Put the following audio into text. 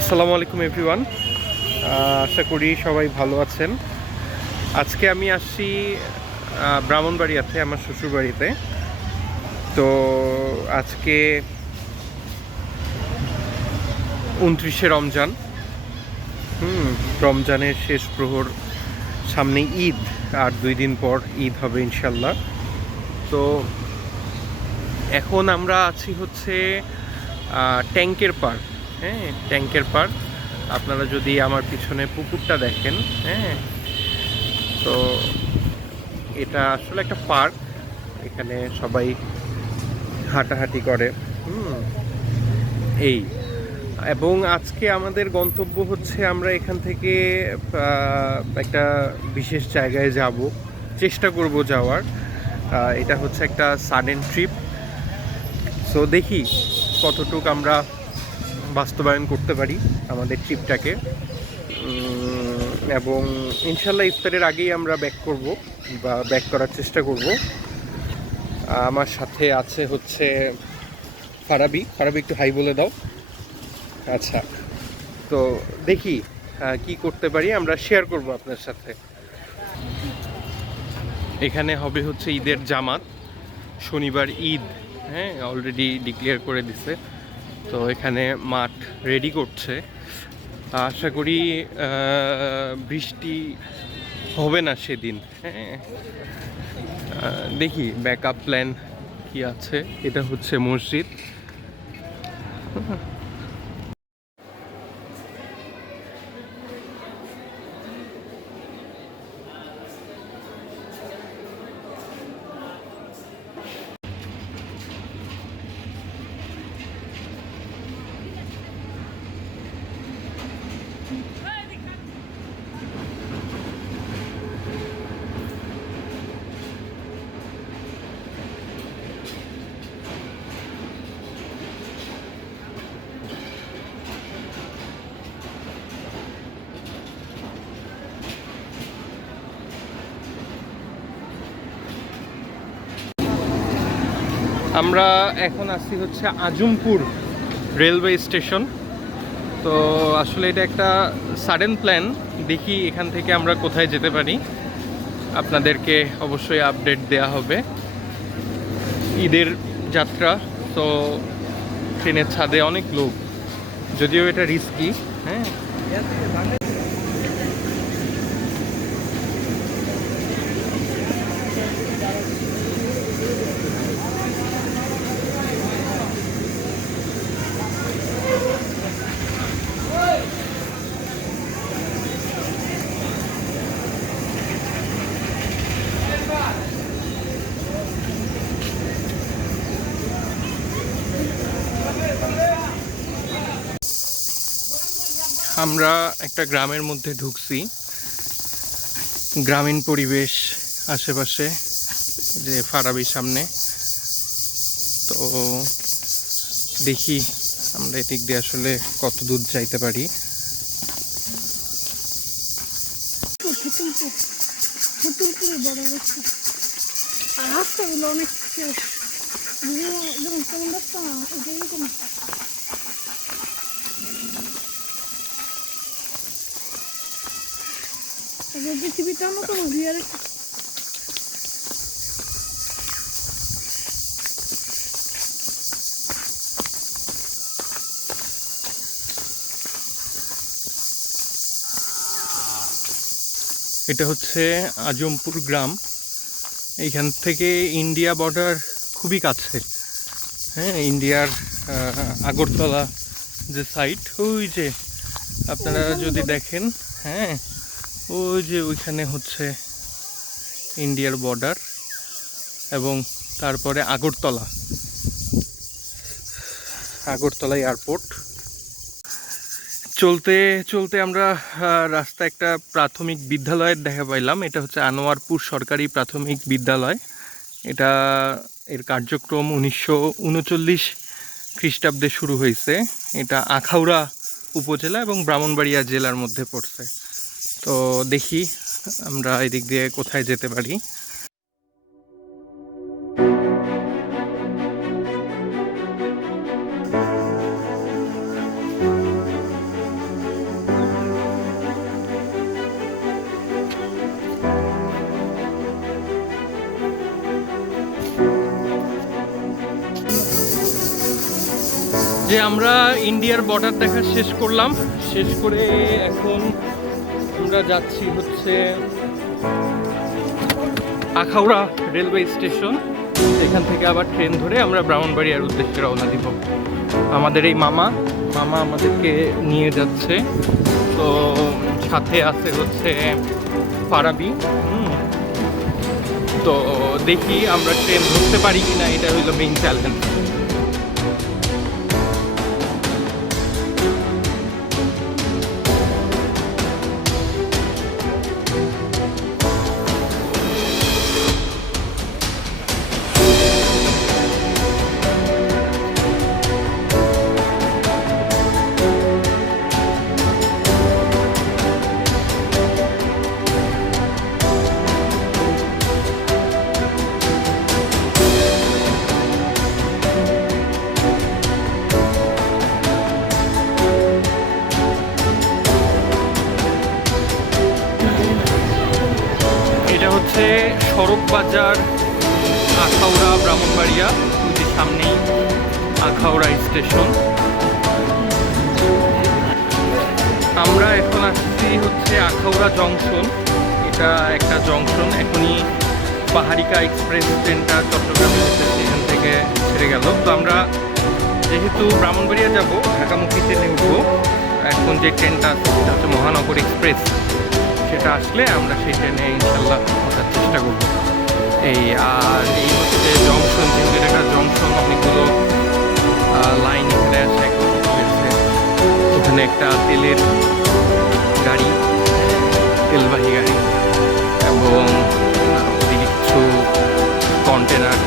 আসসালামু আলাইকুম এভরিওয়ান। আশা করি সবাই ভালো আছেন। আজকে আমি আসছি ব্রাহ্মণবাড়িয়াতে, আমার শ্বশুর বাড়িতে। তো আজকে 29শে রমজান। রমজানের শেষ প্রহর, সামনে ঈদ, আর 2 দিন পর ঈদ হবে ইনশাল্লাহ। তো এখন আমরা আছি হচ্ছে ট্যাঙ্কের পাড়। হ্যাঁ, ট্যাঙ্কের পাড়। আপনারা যদি আমার পিছনে পুকুরটা দেখেন, হ্যাঁ, তো এটা আসলে একটা পার্ক। এখানে সবাই হাঁটাহাঁটি করে। এই এবং আজকে আমাদের গন্তব্য হচ্ছে আমরা এখান থেকে একটা বিশেষ জায়গায় যাব, চেষ্টা করব যাওয়ার। এটা হচ্ছে একটা সাডেন ট্রিপ। সো দেখি কতটুকু আমরা বাস্তবায়ন করতে পারি আমাদের ট্রিপটাকে। এবং ইনশাল্লাহ ইফতারের আগেই আমরা ব্যাক করব বা ব্যাক করার চেষ্টা করব। আমার সাথে আছে হচ্ছে ফারাবি। একটু হাই বলে দাও। আচ্ছা, তো দেখি কি করতে পারি, আমরা শেয়ার করব আপনার সাথে। এখানে হবে হচ্ছে ঈদের জামাত, শনিবার ঈদ। হ্যাঁ, অলরেডি ডিক্লেয়ার করে দিছে। তো এখানে মাঠ রেডি করছে। আশা করি বৃষ্টি হবে না সেদিন। হ্যাঁ, দেখি ব্যাকআপ প্ল্যান কি আছে। এটা হচ্ছে মসজিদ। আমরা এখন আসছি হচ্ছে আজমপুর রেলওয়ে স্টেশন। তো আসলে এটা একটা সাডেন প্ল্যান। দেখি এখান থেকে আমরা কোথায় যেতে পারি, আপনাদেরকে অবশ্যই আপডেট দেয়া হবে। ঈদের যাত্রা, তো ট্রেনের ছাদে অনেক লোক, যদিও এটা রিস্কি। হ্যাঁ, আমরা একটা গ্রামের মধ্যে ঢুকছি। গ্রামীণ পরিবেশ আশেপাশে, যে ফারাবির সামনে। তো দেখি আমরা এদিক দিয়ে আসলে কত দূর যাইতে পারি। আর রাস্তাগুলো অনেক যেমন কেমন রাস্তা না এরকম। পৃথিবীটা মতো ঘুরিয়ে রেখে এটা হচ্ছে আজমপুর গ্রাম। এইখান থেকে ইন্ডিয়া বর্ডার খুবই কাছে। হ্যাঁ, ইন্ডিয়ার আগরতলা যে সাইট, ওই যে আপনারা যদি দেখেন, হ্যাঁ, ওই যে ওইখানে হচ্ছে ইন্ডিয়ার বর্ডার, এবং তারপরে আগরতলা এয়ারপোর্ট। চলতে চলতে আমরা রাস্তা একটা প্রাথমিক বিদ্যালয়ের দেখা পাইলাম। এটা হচ্ছে আনোয়ারপুর সরকারি প্রাথমিক বিদ্যালয়। এটা এর কার্যক্রম 1939 খ্রিস্টাব্দে শুরু হয়েছে। এটা আখাউড়া উপজেলা এবং ব্রাহ্মণবাড়িয়া জেলার মধ্যে পড়ছে। তো দেখি আমরা এদিক দিয়ে কোথায় যেতে পারি। যে আমরা ইন্ডিয়ার বর্ডার দেখা শেষ করলাম, শেষ করে এখন আমরা যাচ্ছি হচ্ছে আখাউড়া রেলওয়ে স্টেশন। এখান থেকে আবার ট্রেন ধরে আমরা ব্রাহ্মণবাড়িয়ার উদ্দেশ্যে রওনা দিব। আমাদের এই মামা আমাদেরকে নিয়ে যাচ্ছে। তো সাথে আছে হচ্ছে ফারাবি। তো দেখি আমরা ট্রেন ধরতে পারি কিনা, এটা হইলো মেইন চ্যালেঞ্জ। এটা হচ্ছে সড়ক বাজার আখাউড়া ব্রাহ্মণবাড়িয়া, ওই যে সামনেই আখাউড়া স্টেশন। আমরা এখন আসছি হচ্ছে আখাউড়া জংশন। এটা একটা জংশন। এখনই পাহাড়িকা এক্সপ্রেস ট্রেনটা চট্টগ্রাম স্টেশন থেকে ছেড়ে গেল। তো আমরা যেহেতু ব্রাহ্মণবাড়িয়া যাব, ঢাকামুখী ট্রেনে উঠবো। এখন যে ট্রেনটা আছে সেটা হচ্ছে মহানগর এক্সপ্রেস। সেটা আসলে আমরা সেই ট্রেনে ইনশাল্লাহ ওঠার চেষ্টা করব। এই হচ্ছে জংশন, যেহেতু এটা একটা জংশন, অনেকগুলো লাইন এখানে আসে। এখানে একটা তেলের গাড়ি, তেলবাহী গাড়ি, এবং ওদিকে কিছু কন্টেনার